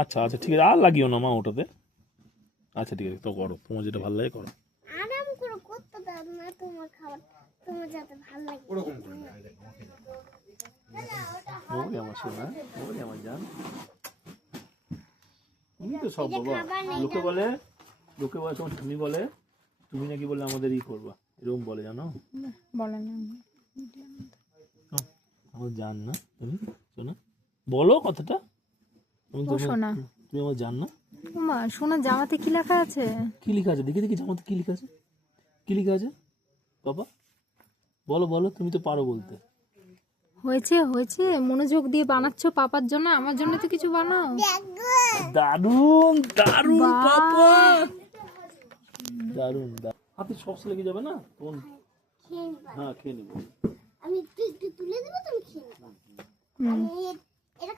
আচ্ছা আচ্ছা ঠিক আছে, আর লাগিও না মা ওটাতে। আচ্ছা ঠিক আছে, তো করো, তোমার যেটা ভালো লাগে করো। আরাম করে করতে দাও না, তোমার খাবার তোমার যাতে ভালো লাগে ওরকম করে। ওরে আমার সোনা, ওরে আমার জান, তুমি তো সব বাবা। লোকে বলে তোমার তুমি বলে তুমি নাকি বলে আমাদের ই করবা, এরকম বলে জানো? বলে না আমার জান না তুমি, শোনা বলো কথাটা। ও সোনা। তুমি আমার জান না? মা সোনা জামাতে কি লেখা আছে? কি লেখা আছে দেখি দেখি, জামাতে কি লেখা আছে, কি লেখা আছে বাবা? বলো বলো, তুমি তো পারো বলতে। হয়েছে হয়েছে, মনোযোগ দিয়ে বানাচ্ছো পাপার জন্য, আমার জন্য তো কিছু বানাও। দারুন দারুন বাহ! পাপা, দারুন। হাতে সস লেগে যাবে না তখন? খেয়ে নিবা। হ্যাঁ খেয়ে নেবো। আমি একটু একটু তুলে দেবো, তুমি খেয়ে নিবা। আমি এটা